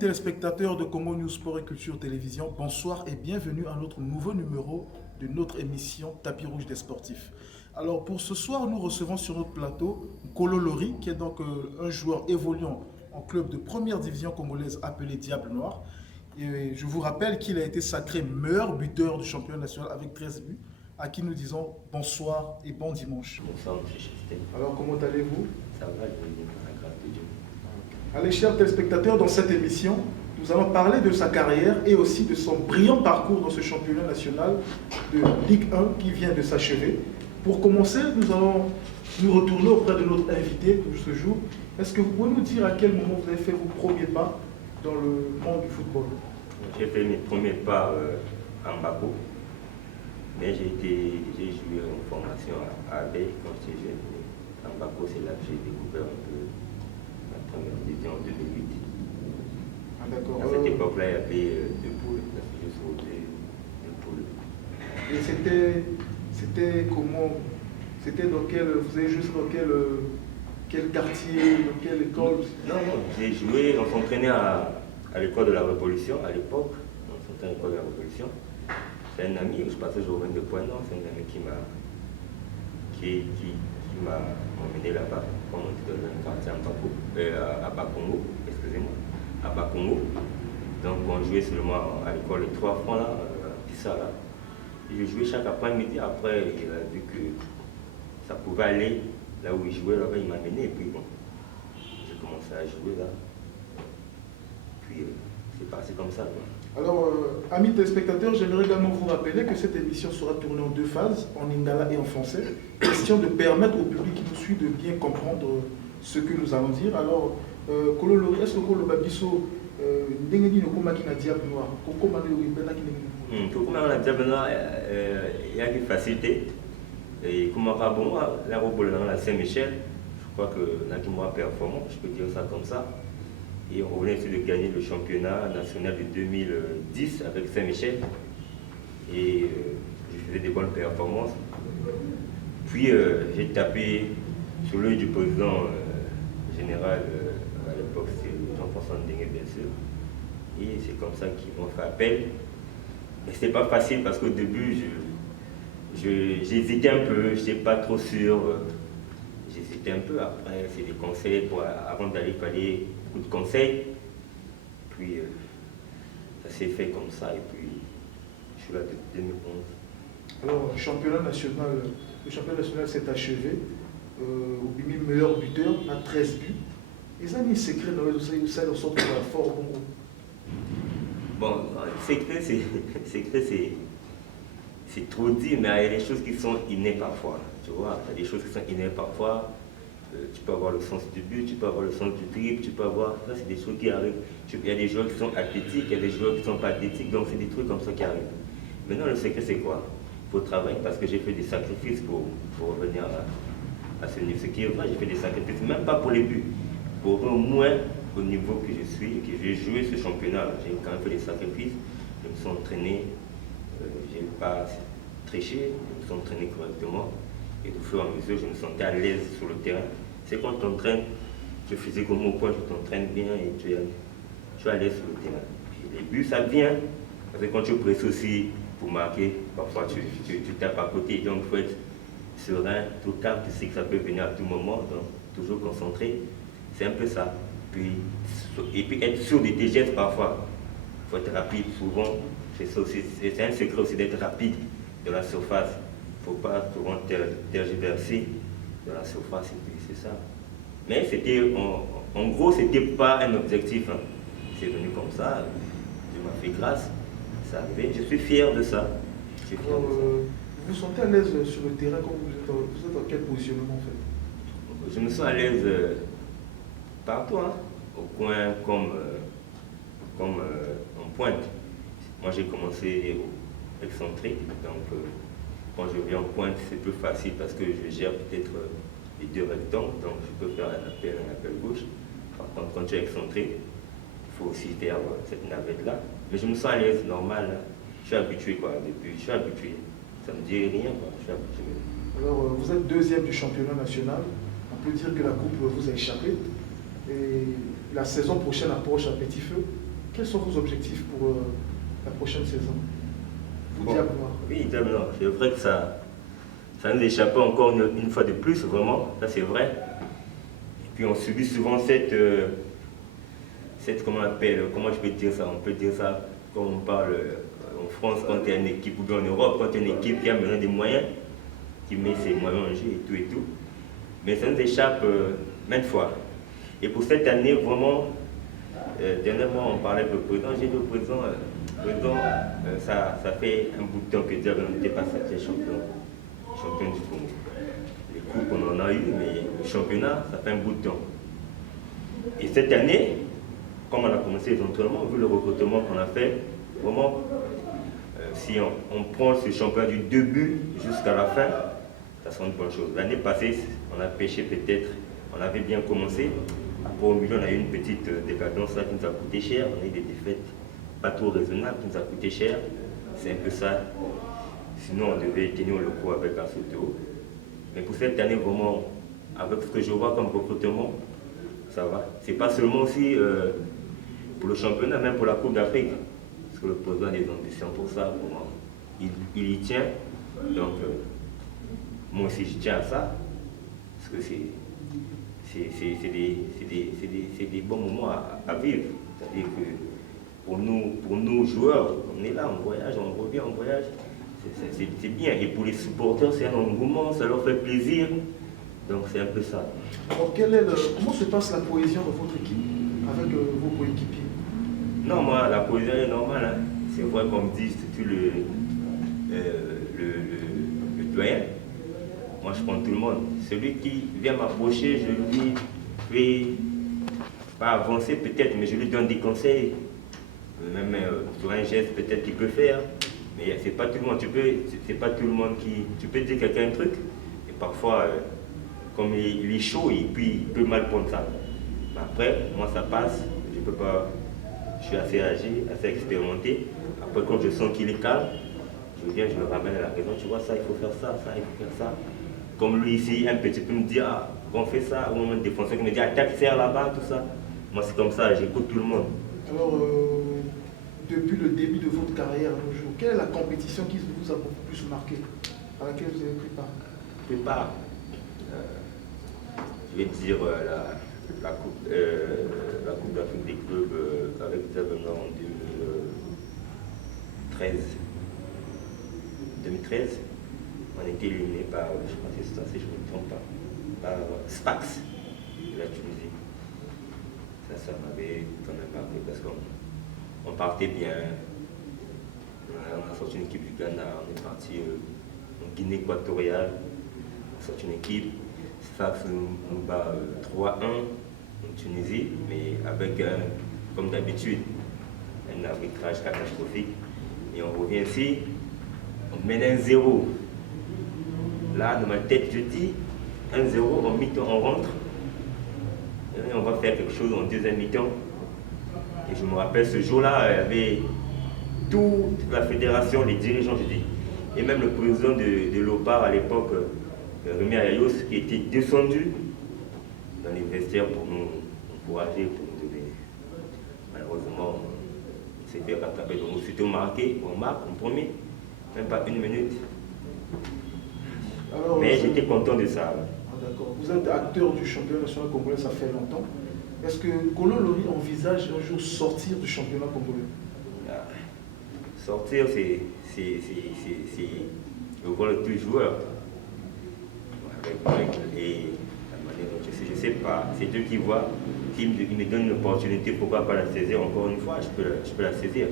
téléspectateurs de Congo News Sport et Culture Télévision, bonsoir et bienvenue à notre nouveau numéro de notre émission Tapis Rouge des Sportifs. Alors pour ce soir, nous recevons sur notre plateau Kolo Lori, qui est donc un joueur évoluant en club de première division congolaise appelé Diable Noir. Et je vous rappelle qu'il a été sacré meilleur buteur du championnat national avec 13 buts, à qui nous disons bonsoir et bon dimanche. Bonsoir, M. Chestel. Alors comment allez-vous? Ça va, je vais bien par la grâce de Dieu. Allez, chers téléspectateurs, dans cette émission, nous allons parler de sa carrière et aussi de son brillant parcours dans ce championnat national de Ligue 1 qui vient de s'achever. Pour commencer, nous allons nous retourner auprès de notre invité de ce jour. Est-ce que vous pouvez nous dire à quel moment vous avez fait vos premiers pas dans le monde du football? J'ai fait mes premiers pas en Bako, mais j'ai joué en formation à Abeille quand j'étais jeune. En Bako, c'est là que j'ai découvert un peu la première division en 2008. Ah, d'accord. À cette époque-là, il y avait deux poules, parce que je suis deux poules. Et c'était comment? C'était dans quel, vous avez joué dans quel quartier, dans quelle école? Non, j'ai joué, on s'entraînait à l'école de la Révolution, à l'époque. On s'entraînait à l'école de la Révolution. C'est un ami, je passais au de Poinon, c'est un ami qui m'a emmené là-bas, quand on était dans un quartier à Bakongo, excusez-moi, à Bakongo. Donc on jouait seulement à l'école les 3 francs là, ça là. Et je jouais chaque après-midi, après il a vu que ça pouvait aller là où il jouait, là-bas il m'a amené et puis bon, j'ai commencé à jouer là. Puis c'est passé comme ça. Quoi. Alors, amis téléspectateurs, j'aimerais également vous rappeler que cette émission sera tournée en 2 phases, en lingala et en français, question de permettre au public qui nous suit de bien comprendre ce que nous allons dire. Alors, Kolo Lori, est-ce que Kolo Babiso, ndenge no koma kina Diable Noir, koma no yipena kina Comme on a Diable Noir, il y a des facilités. Et comme on a bon, la robe dans la Saint-Michel, je crois que Nakimwa performant, je peux dire ça comme ça. Et on venait de gagner le championnat national de 2010 avec Saint-Michel. Et je faisais des bonnes performances. Puis j'ai tapé sur l'œil du président général, à l'époque c'était Jean-François Ndenge bien sûr. Et c'est comme ça qu'ils m'ont fait appel. Mais c'était pas facile parce qu'au début, j'hésitais un peu, je n'étais pas trop sûr. J'hésitais un peu, après c'est des conseils, avant d'aller, il fallait beaucoup de conseils. Puis ça s'est fait comme ça et puis je suis là depuis 2011. Alors, le championnat national s'est achevé. Au Bimi, meilleur buteur, à 13 buts. Ils ont mis secret dans le sein de sorte de la fort au Congo. Bon, secret c'est trop dit, mais il y a des choses qui sont innées parfois. Tu vois, il y a des choses qui sont innées parfois. Tu peux avoir le sens du but, tu peux avoir le sens du dribble, tu peux avoir. Ça, c'est des choses qui arrivent. Il y a des joueurs qui sont athlétiques, il y a des joueurs qui ne sont pas athlétiques, donc c'est des trucs comme ça qui arrivent. Maintenant, le secret, c'est quoi? Il faut travailler parce que j'ai fait des sacrifices pour revenir à ce niveau. Ce qui est vrai, j'ai fait des sacrifices, même pas pour les buts, pour au moins au niveau que je suis, que j'ai joué ce championnat. J'ai quand même fait des sacrifices, je me suis entraîné, je n'ai pas triché, je me suis entraîné correctement. Et au fur et à mesure, je me sentais à l'aise sur le terrain. C'est quand tu t'entraînes, tu faisais comme au point, tu t'entraînes bien et tu es à l'aise sur le terrain. Et les buts, ça vient. Parce que quand tu presses aussi pour marquer, parfois tu tapes à côté. Donc il faut être serein, tout calme, tu sais que ça peut venir à tout moment. Donc toujours concentré. C'est un peu ça. Et puis être sûr de tes gestes parfois. Il faut être rapide souvent. C'est un secret aussi d'être rapide de la surface. Il ne faut pas souvent tergiverser dans la surface, et puis c'est ça. Mais c'était, en gros, ce n'était pas un objectif. Hein. C'est venu comme ça, Dieu m'a fait grâce, ça arrivait. Je suis fier de ça. Vous vous sentez à l'aise sur le terrain quand vous êtes dans quel positionnement en fait? Je me sens à l'aise partout, hein. Au coin comme en pointe. Moi j'ai commencé excentré, donc quand je viens en pointe, c'est plus facile parce que je gère peut-être les 2 rectangles, donc je peux faire un appel gauche. Par contre, quand tu es excentré, il faut aussi faire cette navette-là. Mais je me sens à l'aise, normal. Hein. Je suis habitué, quoi, depuis, je suis habitué. Ça ne me dit rien, quoi, je suis habitué. Alors, vous êtes 2e du championnat national. On peut dire que la coupe vous a échappé. Et la saison prochaine approche à petit feu. Quels sont vos objectifs pour la prochaine saison? Vous Bon, Diable Noir. oui, Diable Noir, c'est vrai que ça nous échappe encore une fois de plus, vraiment, ça c'est vrai. Et puis on subit souvent comment on appelle, comment je peux dire ça? On peut dire ça comme on parle en France quand il y a une équipe, ou bien en Europe, quand il y a une équipe qui a besoin des moyens, qui met ses moyens en jeu et tout. Mais ça nous échappe maintes fois. Et pour cette année, vraiment, dernièrement on parlait avec le président, j'ai dit au président, ça fait un bout de temps que Diable n'était pas sacré champion du Congo. Les coupes on en a eu, mais le championnat, ça fait un bout de temps. Et cette année, comme on a commencé les entraînements, vu le recrutement qu'on a fait, vraiment, si on prend ce championnat du début jusqu'à la fin, ça sera une bonne chose. L'année passée, on a pêché peut-être, on avait bien commencé. Après au milieu, on a eu une petite décadence là qui nous a coûté cher. On a eu des défaites pas trop raisonnables qui nous a coûté cher. C'est un peu ça. Sinon, on devait tenir le coup avec Asoto. Mais pour cette année, vraiment, avec ce que je vois comme recrutement, ça va. C'est pas seulement aussi pour le championnat, même pour la Coupe d'Afrique. Parce que le président a des ambitions pour ça, vraiment. Il y tient. Donc, moi aussi, je tiens à ça. Parce que c'est des bons moments à vivre. C'est-à-dire que pour nous joueurs, on est là, on voyage, on revient, on voyage. C'est bien. Et pour les supporters, c'est un engouement, ça leur fait plaisir. Donc c'est un peu ça. Alors comment se passe la cohésion de votre équipe avec vos coéquipiers? Non, moi, la cohésion est normale. Hein. C'est vrai, comme dit le doyen. Moi, je prends tout le monde. Celui qui vient m'approcher, je lui fais pas avancer peut-être, mais je lui donne des conseils. Même sur un geste peut-être qu'il peut faire. Mais c'est pas tout le monde. C'est pas tout le monde qui. Tu peux dire quelqu'un un truc, et parfois, comme il est chaud, il peut mal prendre ça. Mais après, moi, ça passe. Je peux pas. Je suis assez âgé, assez expérimenté. Après, quand je sens qu'il est calme, je viens, je le ramène à la raison. Tu vois, ça, il faut faire ça, il faut faire ça. Comme lui ici, un petit peu me dire, on fait ça, ou un défenseur qui me dit, attaque, serre là-bas, tout ça. Moi, c'est comme ça, j'écoute tout le monde. Alors, depuis le début de votre carrière à nos jours, quelle est la compétition qui vous a beaucoup plus marqué, à laquelle vous avez pris part? Je vais dire la Coupe d'Afrique des clubs avec Diable Noir en 2013. On était éliminé par, je crois que c'est ça, si je ne me trompe pas, par Sfax de la Tunisie. Ça m'avait quand même marqué parce qu'on partait bien. On a sorti une équipe du Ghana, on est parti en Guinée équatoriale, on a sorti une équipe. Sfax nous bat 3-1 en Tunisie, mais avec, comme d'habitude, un arbitrage catastrophique. Et on revient ici, on mène 1-0. Là, dans ma tête, je dis 1-0, en mi-temps, on rentre. Et on va faire quelque chose en deuxième mi-temps. Et je me rappelle, ce jour-là, il y avait toute la fédération, les dirigeants, je dis, et même le président de l'OPAR à l'époque, Rémi Ayos, qui était descendu dans les vestiaires pour nous encourager, pour nous donner. Malheureusement, on s'est fait rattraper. Donc, aussitôt marqué, on marque en premier, même pas une minute. Alors, mais j'étais content de ça. D'accord. Vous êtes acteur du championnat national congolais, ça fait longtemps. Est-ce que Kolo Lori envisage un jour sortir du championnat congolais? Sortir, c'est le rôle du joueur. Et je ne sais pas, c'est Dieu qui voit, qui me donne une opportunité, pourquoi pas la saisir encore une fois, je peux la saisir.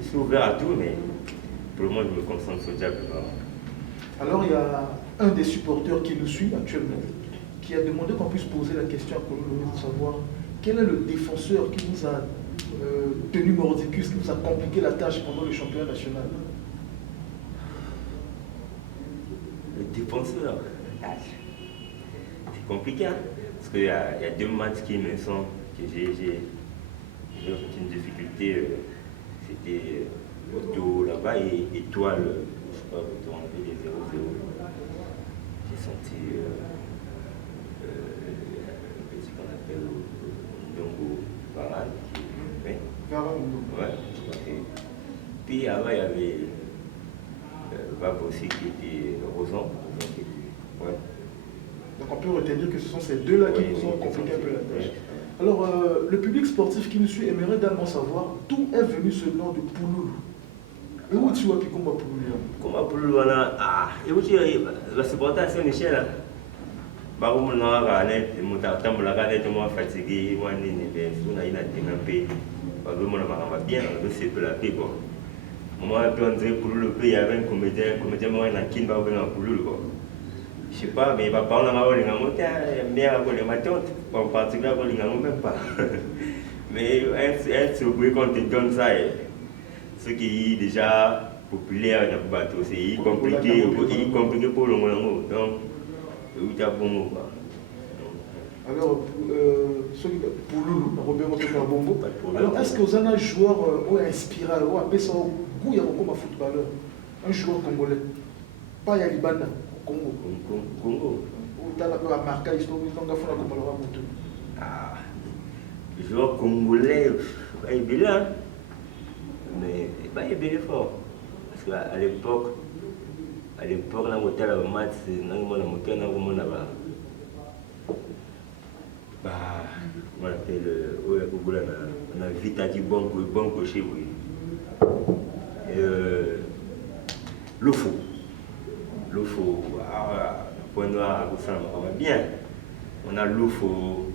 Je suis ouvert à tout, mais pour le moment, je me concentre sur Diable Noir. Alors, il y a un des supporters qui nous suit actuellement, qui a demandé qu'on puisse poser la question à Kolo Lori de savoir quel est le défenseur qui vous a tenu mordicus, qui vous a compliqué la tâche pendant le championnat national. Le défenseur, c'est compliqué, hein? Parce qu'il y a 2 matchs qui me semblent que j'ai une difficulté. C'était Otto là-bas et Étoile, je sais pas, Otto, on avait des 0-0. J'ai senti un petit qu'on appelle Ndongo Varane, Ouais. Puis avant, il y avait Vab aussi qui était Rosan. Ouais. Donc on peut retenir que ce sont ces deux-là qui nous ont compliqué un peu la tâche. Alors, le public sportif qui nous suit aimerait également savoir d'où est venu ce nom de Pouloulou. Et où tu vois qui combat Pouloulou? Comment Pouloulou, et où tu vas supporter à Saint-Michel? Bah, on a fatigué, moi, on a une bien, c'est peu la paix. Moi, on dirait Pouloulou, il y avait un comédien, moi, il y a un qui va venir en Pouloulou. Je sais pas, mais il va pas en avoir les gamins, mais en particulier, les gamins même pas. Mais être surpris quand tu donnes ça, ce qui est déjà populaire dans le bateau, c'est compliqué pour le monde. Donc, il y a bon mot. Alors, pour Loulou, Robert Bongo, alors est-ce que vous avez un joueur inspiré, ou un peu son goût comme un footballeur, un joueur congolais, pas Yalibana, au Congo? Congo. Ou tu as la marque historique, on a fait comme le Ramoto. Ah, joueur congolais, il est bien, mais il est bien fort. Parce qu'à l'époque, on a monté le match, on a vite à dire bon cocher, oui. L'OFO, point noir, on va bien. On a l'OFO,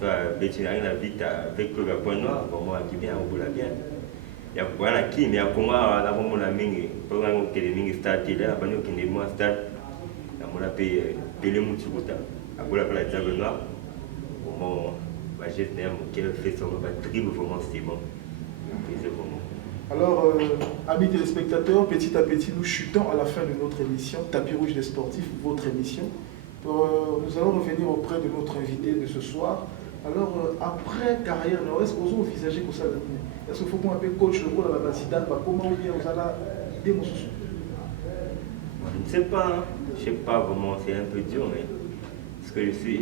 ça, on a vite avec le point noir, moi qui bien, on voit bien. Il y a quoi qui, mais à comment on a mis, pour que les mini stade, là, on a mis un stade, on a payé les moutouta, à quoi la table noire. Alors, amis téléspectateurs, petit à petit, nous chutons à la fin de notre émission, Tapis Rouge des Sportifs, votre émission. Nous allons revenir auprès de notre invité de ce soir. Alors, après carrière, est-ce que vous envisagez pour ça? Est-ce qu'il faut qu'on appelle coach le rôle à la base? Comment ou bien vous allez démontrer? Je ne sais pas vraiment, c'est un peu dur, mais parce que je suis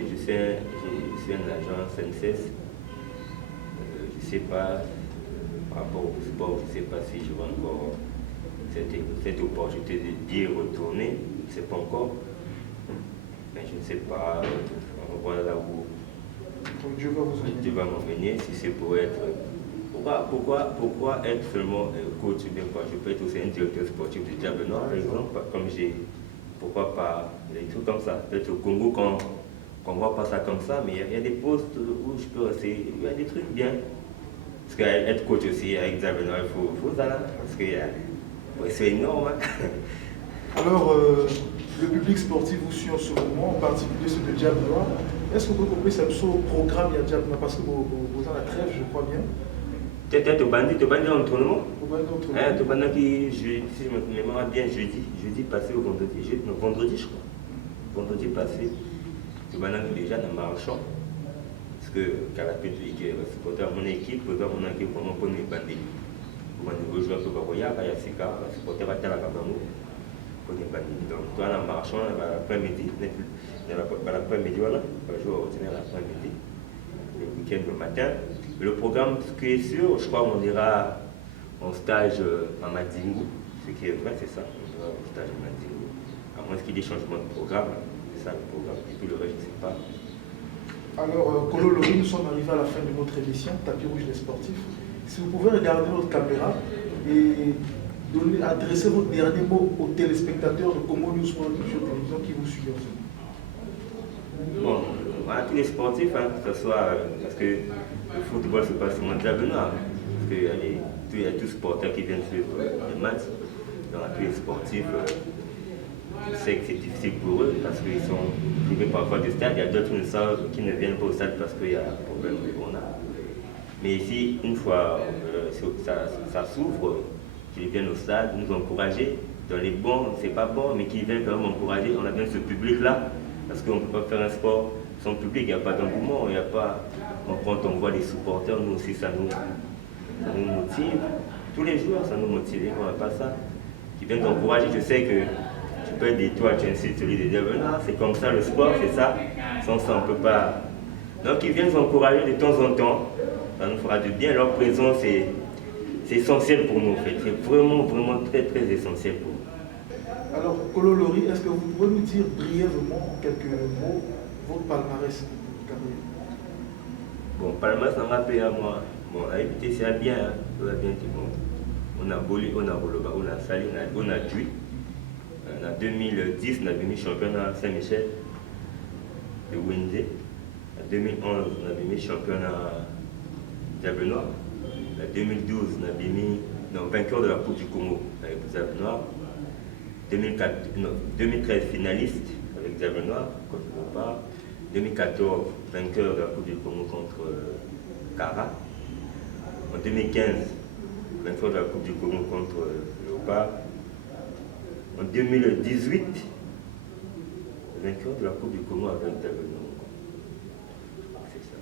un agent SNCS. Je ne sais pas, par rapport au sport, je ne sais pas si je vais encore cette opportunité d'y retourner. Je ne sais pas encore. Mais je ne sais pas, on va voir là où Dieu va m'emmener, si c'est pour être... Pourquoi être seulement coach ou bien quoi? Je peux être aussi un directeur sportif du Diable Noir, par exemple, comme j'ai... Pourquoi pas des trucs comme ça? Peut-être au Congo, qu'on ne voit pas ça comme ça, mais il y a des postes où je peux rester, il y a des trucs bien. Parce qu'être coach aussi avec Diable Noir, il faut ça là, parce que c'est énorme. Hein? Alors, le public sportif vous suit en ce moment, en particulier ceux de Diable Noir. Est-ce que vous pouvez ça au programme il y a Diable Noir? Parce que vous avez la trêve, je crois bien. Peut-être au bandit en tournement. Au bandit qui, si je me mémoire bien, jeudi passé au vendredi, je crois. Vendredi passé, au bandit déjà dans marchand. Parce que Calapé, supporter mon équipe, mon équipe, comment on est bandit. Pour un joueur que vous voyez, il y a ces cas, supporter va être à la Cameroun. Donc, toi, en marchant, l'après-midi, l'après-midi, on va jouer ordinaire l'après-midi, le week-end, le matin. Le programme, ce qui est sûr, je crois qu'on ira en stage à Madingu. Ce qui est vrai, c'est ça, on ira en stage à Madingu. À moins qu'il y ait des changements de programme, c'est ça le programme. Et puis le reste, je ne sais pas. Alors, Kolo Lori, nous sommes arrivés à la fin de notre émission, Tapis Rouge des Sportifs. Si vous pouvez regarder notre caméra et adresser votre dernier mot aux téléspectateurs de Congo News Sport Télévision qui vous suivent. Bon, à tous les sportifs, hein, que ce soit parce que le football se passe seulement Diable Noir, parce qu'il y a tous les sportifs qui viennent suivre les matchs. Donc à tous les sportifs, je sais que c'est difficile pour eux parce qu'ils sont privés parfois du stade. Il y a d'autres qui ne viennent pas au stade parce qu'il y a un problème de corona. Mais ici, une fois ça s'ouvre, qu'ils viennent au stade, nous encourager. Dans les bons, c'est pas bon, mais qu'ils viennent quand même encourager. On a bien ce public-là, parce qu'on ne peut pas faire un sport sans public, il n'y a pas d'engouement, il n'y a pas... Quand on voit les supporters, nous aussi, ça nous motive. Tous les joueurs, ça nous motive, on n'a pas ça. Qui viennent t'encourager, je sais que tu peux être des toits, tu incites celui des Diable Noir, c'est comme ça le sport, c'est ça. Sans ça, on ne peut pas Donc ils viennent nous encourager de temps en temps, ça nous fera du bien. Leur présence c'est essentiel pour nous en fait, c'est vraiment très essentiel pour nous. Alors, Kolo Lori, est-ce que vous pouvez nous dire brièvement, en quelques mots, votre palmarès? Bon, palmarès, on m'a payé à moi. Bon, à éviter, c'est bien, hein. Tout va bien, tout le monde. On a Boli, on a Roloba, on a Sali, on a Dui. En 2010, on a venu championnat Saint-Michel de Wende. En 2011, on a venu championnat Diable Noir. En 2012, on a venu vainqueur de la Coupe du Congo avec Diable Noir. 2013, finaliste avec Diable Noir contre Leopard. 2014, vainqueur de la Coupe du Congo contre Kara. En 2015, vainqueur de la Coupe du Congo contre Leopard. En 2018, vainqueur de la Coupe du Congo avec Diable Noir. C'est ça.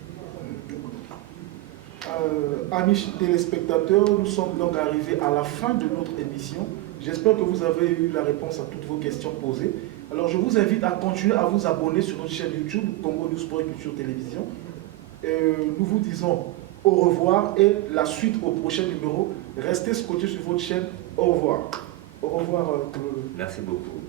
Amis téléspectateurs, nous sommes donc arrivés à la fin de notre émission. J'espère que vous avez eu la réponse à toutes vos questions posées. Alors je vous invite à continuer à vous abonner sur notre chaîne YouTube, Congo News Sport et Culture Télévision. Nous vous disons au revoir et la suite au prochain numéro. Restez scotchés sur votre chaîne. Au revoir. Au revoir. Merci beaucoup.